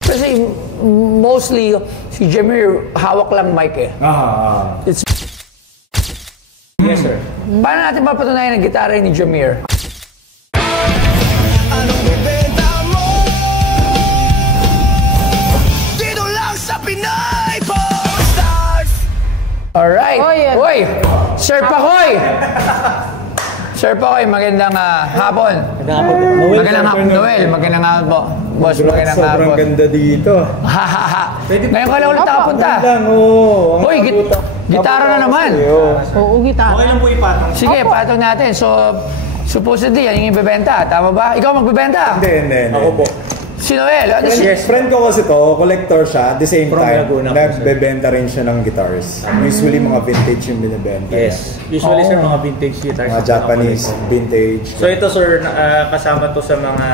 Kasi mostly si Jameer hawak lang mic eh. It's Yes, sir. paano natin mapatunayan ang gitara ni Jameer? Anong bibenta mo? Dito lang sa Pinay Stars. Alright. Oy, yan. Uy! Sir Pakoy! Sir Pakoy, magandang hapon. Magandang hapon, Noel. Magandang hapon po. Boss, magandang hapon. Sobrang ganda dito. Ngayon ka lang ulit nakapunta. Uy, gitara na naman. Oo, gitara. Okay lang po ipatong. Sige, patong natin. So, supposedly, yan yung ibebenta. Tama ba? Ikaw magbebenta? Hindi. Ako po. Si Noel. Ano si... Yes, friend ko kasi to, collector siya. At the same From time, Laguna po, nagbebenta rin siya ng guitars. Usually mga vintage yung binibenta. Yes. Usually, sir, mga vintage guitars. Mga Japanese, vintage. So ito, sir, kasama to sa mga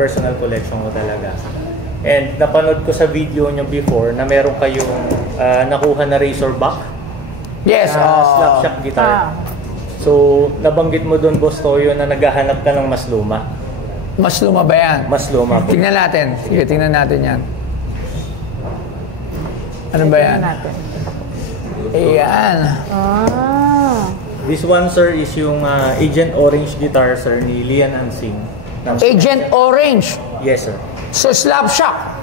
personal collection ko talaga. And napanood ko sa video nyo before na meron kayong nakuha na Razorback. Yes. Slapshot guitar. So, nabanggit mo doon, Boss Toyo, na naghahanap ka ng mas luma. Mas luma ba yan? Mas luma po. Tingnan natin. Sige, tingnan natin yan. Ano ba yan? Ayan. This one, sir, is yung Agent Orange guitar, sir, ni Lian Ansing. Agent Orange. Yes, sir. So, Slapshot.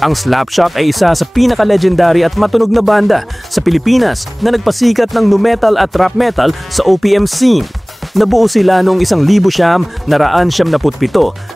Ang Slapshot ay isa sa pinaka-legendary at matunog na banda sa Pilipinas na nagpasikat ng nu metal at rap metal sa OPM scene. Nabuo sila noong 1997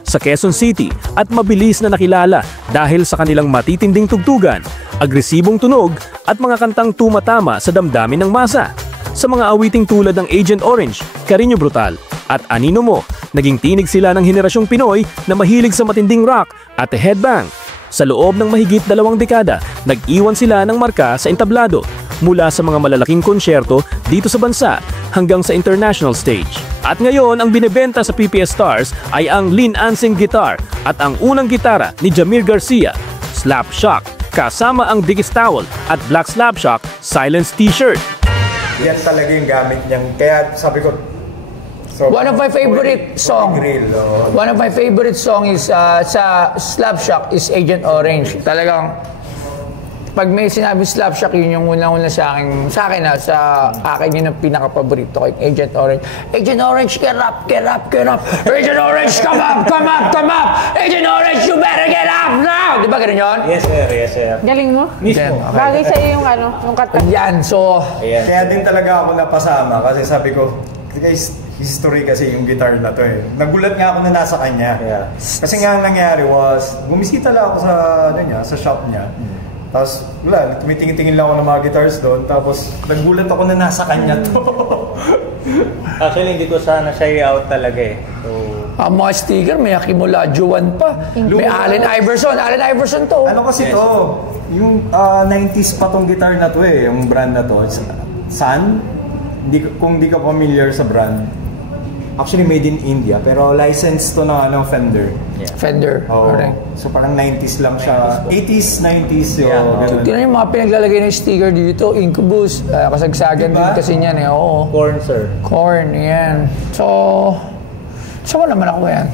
sa Quezon City at mabilis na nakilala dahil sa kanilang matitinding tugtugan, agresibong tunog at mga kantang tumatama sa damdamin ng masa. Sa mga awiting tulad ng Agent Orange, Cariño Brutal at Anino Mo, naging tinig sila ng henerasyong Pinoy na mahilig sa matinding rock at headbang. Sa loob ng mahigit 2 dekada, nag-iwan sila ng marka sa entablado mula sa mga malalaking konsyerto dito sa bansa hanggang sa international stage. At ngayon, ang binebenta sa PPS Stars ay ang Lian Ansing guitar at ang unang gitara ni Jameer Garcia, Slapshot, kasama ang Dickies Towel at Black Slapshot Silence T-shirt. Yan talaga yung gamit niyang, kaya sabi ko, so, One of my favorite song. One of my favorite song is sa Slapshot is Agent Orange. Talagang pag may sinabi Slapshot, yun yung unang-una sa akin sa akin yun ang pinaka-paborito ko, Agent Orange. Agent Orange, get up. Agent Orange, come up. Agent Orange, you better get up now. Di ba ganun yun? Yes, sir. Galing mo? Mismo. Bagay sa'yo yung yung kata. Yan, so... Ayan. Kaya din talaga ako napasama kasi sabi ko, guys, history kasi yung guitar na to eh. Nagulat nga ako na nasa kanya. Yeah. Kasi nga ang nangyari was, bumisita lang ako sa shop niya. Tapos, wala, tumitingin-tingin lang ako ng mga guitars doon. Tapos, nagulat ako na nasa kanya to. Actually, hindi ko sana siya out talaga eh. So, Ang mga sticker, may Hakimula Juan pa. May Allen Iverson. Allen Iverson to. Ano kasi to? Yung 90s pa tong guitar na to eh. Yung brand na to. Sun? Kung di ka familiar sa brand. Actually, made in India. Pero licensed to na Fender. yeah. Fender. Oh, Correct. so parang 90s lang siya. 80s, 90s. Yeah. Tingnan yung mga pinaglalagay ng sticker dito. Incubus. Kasagsagan din kasi niyan eh. Oo. Corn, sir. Corn, yan. So, saan naman ako yan?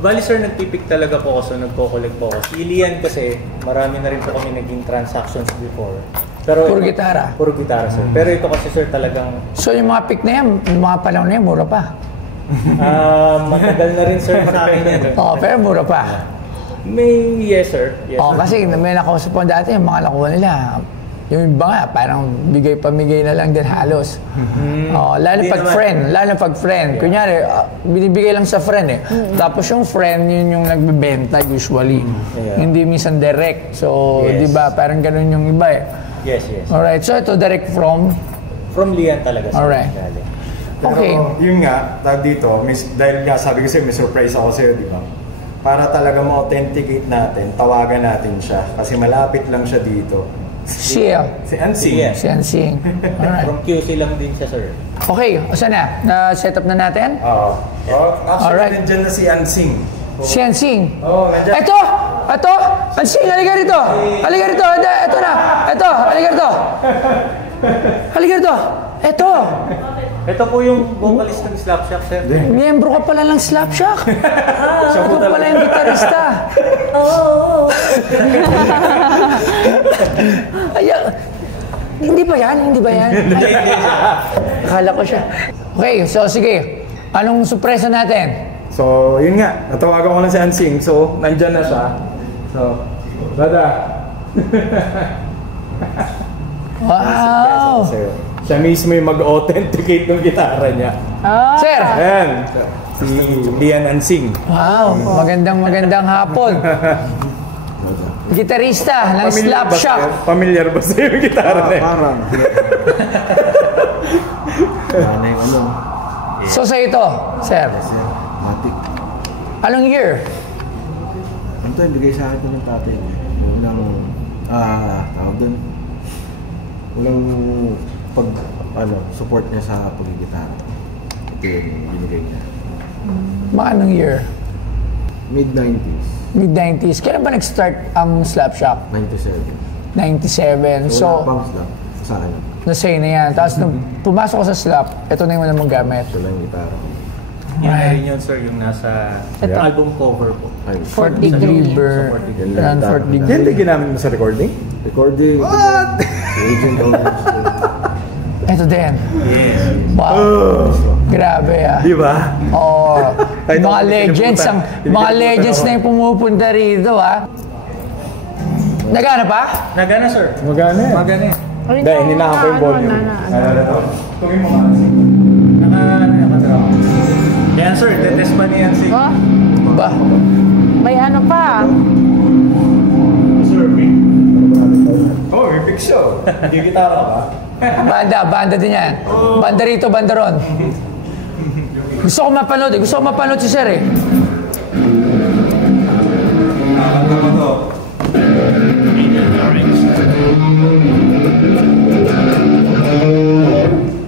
Bali, sir, nagpipik talaga po ako. So, nagko-collect po ako. Si Lian kasi, marami na rin po kami naging transactions before. Pero Puro gitara? Puro gitara, sir. Pero ito kasi, sir, talagang... So, yung mga pick na yan, yung mga panahon na yan, mura pa. Matagal na rin, sir, sa akin yan. Oo, pero mura pa. Yes, sir. Yes, Oo, sir. kasi may nakausap po dati, yung mga nakuha nila. Yung iba nga, parang bigay-pamigay na lang din halos. Lalo pag friend. Kunyari, binibigay lang sa friend eh. Tapos yung friend, yun yung nagbebenta usually. Hindi minsan direct. So, di ba, parang ganun yung iba eh. Yes. Alright, so ito direct from? From Lian talaga, sir. Alright. Pero Okay. yun nga, dito, dahil nga sabi ko sa'yo, may surprise ako sa'yo, di ba? Para talaga ma-authenticate natin, tawagan natin siya. Kasi malapit lang siya dito. Si Ansing. Si Ansing. Alright. From QC lang din siya, sir. Okay, o saan na? Na-set up na natin? Oo. Actually, Alright. nandiyan na si Ansing. Si Hansing. Oo, nandiyan. Ito! Hansing, halika rito! Halika rito! Ito na! Ito! Halika rito! Halika rito! Ito! Ito po yung vocalist ng Slapshot, sir. Miyembro ka pala ng Slapshot. Ito pala yung gitarista. Ay, hindi ba yan? Akala ko siya. Okay, so sige. Anong surpresa natin? So, yun nga. Natawagan ko na si Hansing. So, nandyan na siya. So, Dada. Wow! Siya mismo yung mag-authenticate ng gitara niya. Sir! Ayan. Si Lian Hansing. Wow! Magandang hapon. Gitarista ng Slapshot. Familiar ba sa'yo yung gitara na yun? Parang. Ano yung ano? So sa ito, sir, Matik. anong year? Ano to, bigay sa akin ito ng tatay ko. Walang, tawag doon. Walang support niya sa pagigitara. Ito yung binigay niya. Mga anong year? Mid-90s. Mid-90s. Kailan ba nag-start ang Slapshot? 97. 97. So, So, bangs lang sa akin. nasay na yan. Tapos nung pumasok ko sa Slap, ito na yung wala mong gamit. Ito lang yung gitara. Yan na rin yun, sir, yung nasa album cover po. Ay, 4th degree. Yan, 4th Yan degree. din ginamit mo sa recording? recording. What? Agent Owners. Ito din. Yes. Wow. Grabe ah. Di ba? Oo. Ay, Mga hindi legends ang kinibutan. mga Hindi legends kinibutan na yung pumupunta rito ah. Nagana pa? Nagana, sir. Magana yan. Magana. Dahil hininahan ko yung volume. Ano to? Tungin mo nga. Naka-draw. Yan, sir. Detest pa niyan si... Oh, Ba? may ano pa. Oh, may fix show. Gigitara ka ba? Banda din yan. Banda rito, banda ron. Gusto ko mapanood si Sir eh.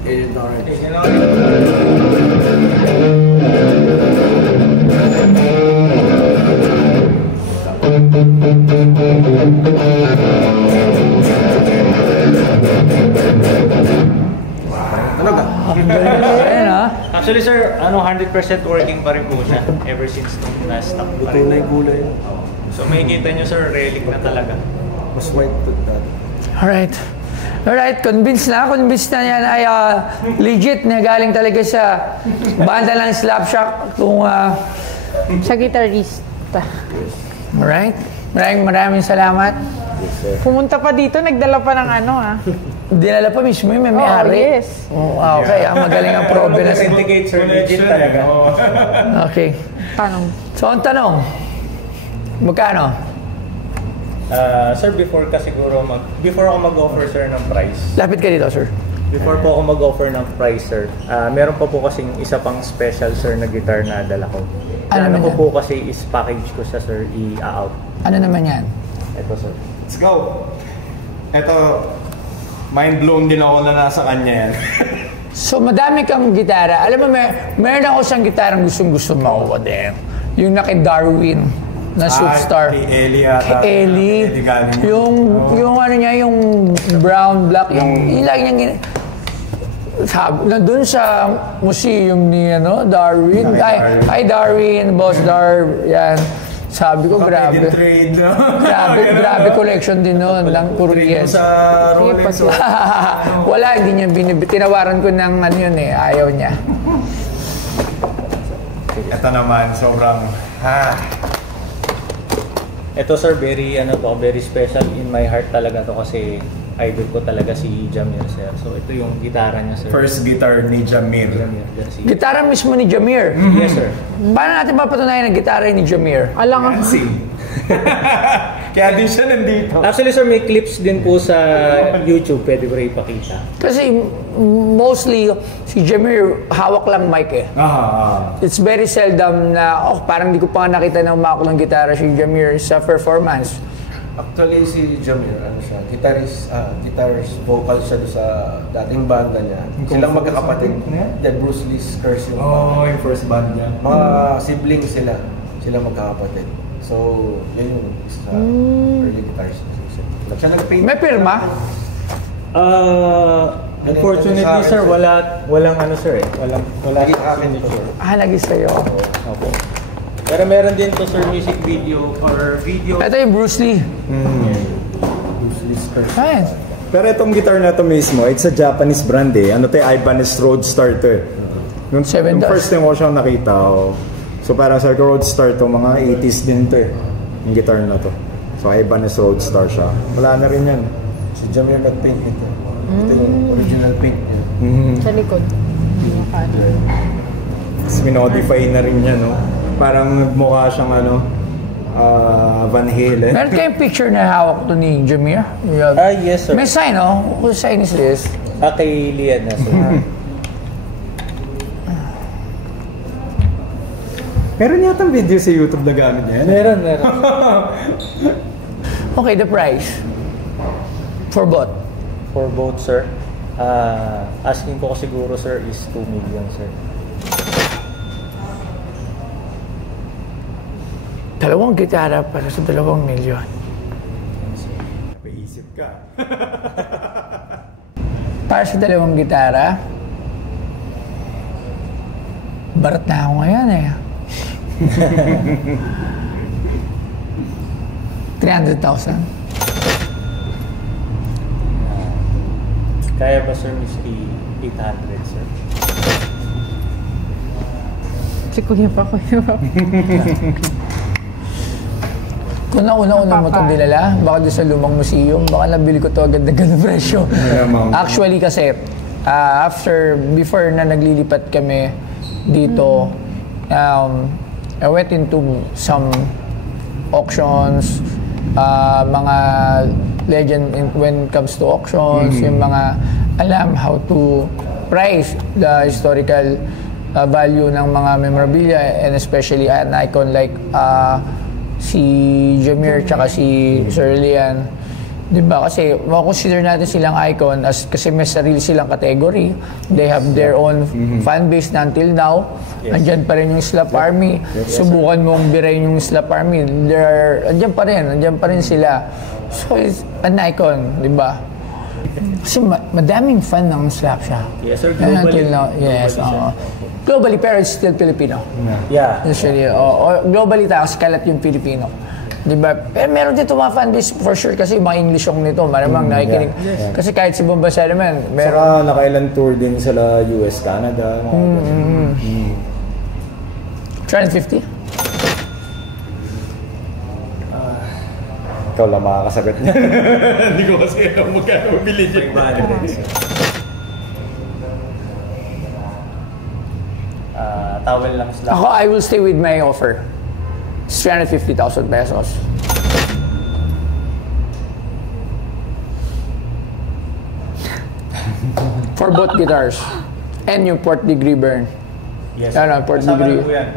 Agent Orange. Talaga? Ayan ah. Actually, sir, 100% working pa rin po siya ever since nung na-stop pa rin. Tunay kulay. So, makikita nyo, sir, relic na talaga. Mas white to that. Alright, convinced na yan ay legit na galing talaga sa banda ng Slapshot kung Sa gitarista. alright. Maraming salamat. Pumunta pa dito, nagdala pa ng ano Dinala pa mismo yung may-ari. Oh, yes. Oh, okay, magaling ang probe na. Authenticate, sir, legit talaga. Okay. Tanong. So, ang tanong, magkano? Sir, before ako mag-offer, sir, ng price. Lapit ka dito, sir. Before po ako mag-offer ng price, sir, meron pa po kasing isa pang special, sir, na guitar na dala ko. Ano Ano ko naman po kasi is package ko sa, sir, i-out. Ano naman yan? Ito, sir. Let's go! Ito, mind blown din ako na nasa kanya yan. So, madami kang gitara. Alam mo, meron ako isang gitarang gustong-gusto makuha din. Yung na kay Darwin na Superstar. Kay Ellie ata. Ellie. Ellie galing. Yung ano niya, yung brown, black, yung lagi niyang nandun sa museum ni Darwin. Ay, Darwin, Boss Dar, yan. Sabi ko, grabe. Trade, no? Grabe collection din nun, ng puro Trade mo yes. sa Rolex. Wala, hindi niya tinawaran ko ng ano yun eh, ayaw niya. Ito naman, sobrang, Ito, sir, very special in my heart talaga to kasi idol ko talaga si Jamir, sir. So, ito yung gitara niya, sir. first guitar ni Jamir. Jamir, si... Gitara mismo ni Jamir. Yes, sir. Paano natin mapatunayan ang gitara ni Jamir? Alang Kaya din siya nandito. Actually, sir, may clips din po sa YouTube. Pwede ko rin ipakita. Kasi mostly, si Jamir hawak lang mic eh. It's very seldom na, parang di ko pa nakita na umakot ng gitara si Jamir sa performance. Actually, si Jamir, guitarist vocal siya sa dating banda niya. Silang magkakapatid. Yan, Bruce Lee's Curse yung Oo, yung first band niya. mga siblings sila. Sila magkakapatid. So, yan yung isa sa early guitarist. Siya nag-paint. May pirma? Unfortunately, sir, walang ano, sir, eh. Wala Lagi sa akin ito. Lagi sa'yo. Opo. Pero meron din to, sir, music video or video. Ito yung Bruce Lee. Ayan. Pero itong guitar na to mismo, it's a Japanese brand eh. Ano to eh, Ibanez Roadstar to eh. Nung $7. first time ko siyang nakita, so parang sa Roadstar to, mga 80s din to eh. Yung guitar na to. So Ibanez Roadstar siya. Wala na rin yan. Si Jamir nag-paint nito. Ito yung original paint niya. Sa likod. Tapos minodify na rin yan, no? Parang mukha siyang ano, Van Halen. Meron kayong picture na hawak to ni Jamir? Yes, sir. May sign, no? Whose sign is this? Kay Lian na, sir. Meron yata video sa YouTube na gamit niya yan. Meron. Okay, the price. For both. For both, sir. Asking ko siguro, sir, is 2 million, sir. Dalawang gitara para sa 2 milyon. Napaisip ka. Para sa 2 gitara, barat na ako ngayon eh. 300,000. Kaya ba, sir, miski 800, sir? Si Kuya pa. Kung nauna-una mo itong dinala, baka doon sa lumang museum, baka nabili ko to agad na ganun presyo. Actually kasi, before na naglilipat kami dito, I went into some auctions, mga legend when it comes to auctions, yung mga alam how to price the historical value ng mga memorabilia, and especially an icon like si Jamir tsaka si Sir Lian. Diba? Kasi consider natin silang icon kasi may sarili silang category. They have their own fan base na until now. Yes. Andyan pa rin yung Slap Army. Subukan mong birayin yung Slap Army. Andyan pa rin sila. So it's an icon, diba? Kasi madaming fan ng Slap siya. Yes, sir. Globally. Yes. Globally, pero it's still Filipino. Yeah. Usually, globally tayo, kasi kalat yung Filipino. Diba? Pero meron dito mga fanbase for sure kasi mga English yung nito, maramang nakikinig. Yeah. Kasi kahit si Bomba Salaman, meron. Saka nakailan tour din sila US, Canada. 350? Ikaw lang makakasagot niya. Hindi ko kasi alam magkano mabili niya. Towel lang sila. Ako, I will stay with my offer. It's 350,000 pesos. For both guitars. And yung port degree burn. Yes. Ano, port degree. Yan,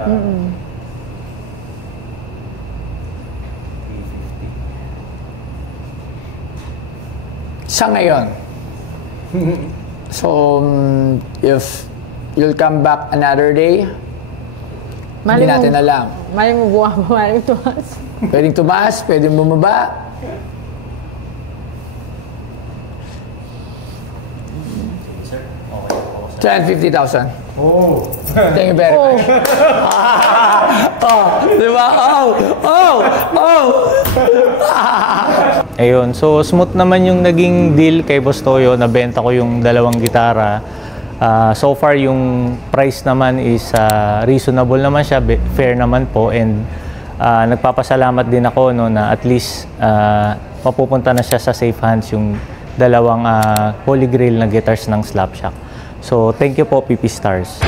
Sa ngayon. So, if you'll come back another day, hindi natin alam. Mali mo buha pa, mali mo tumas. Pwedeng tumaas, pwedeng bumaba. Sir, okay po, sir. 250,000. Oh. Thank you very much. Diba? Ayun, so smooth naman yung naging deal kay Boss Toyo. Nabenta ko yung 2 gitara. So far, yung price naman is reasonable naman siya, fair naman po, and nagpapasalamat din ako no, na at least mapupunta na siya sa safe hands yung 2 Holy Grail na guitars ng Slapshot. So thank you po, PP Stars.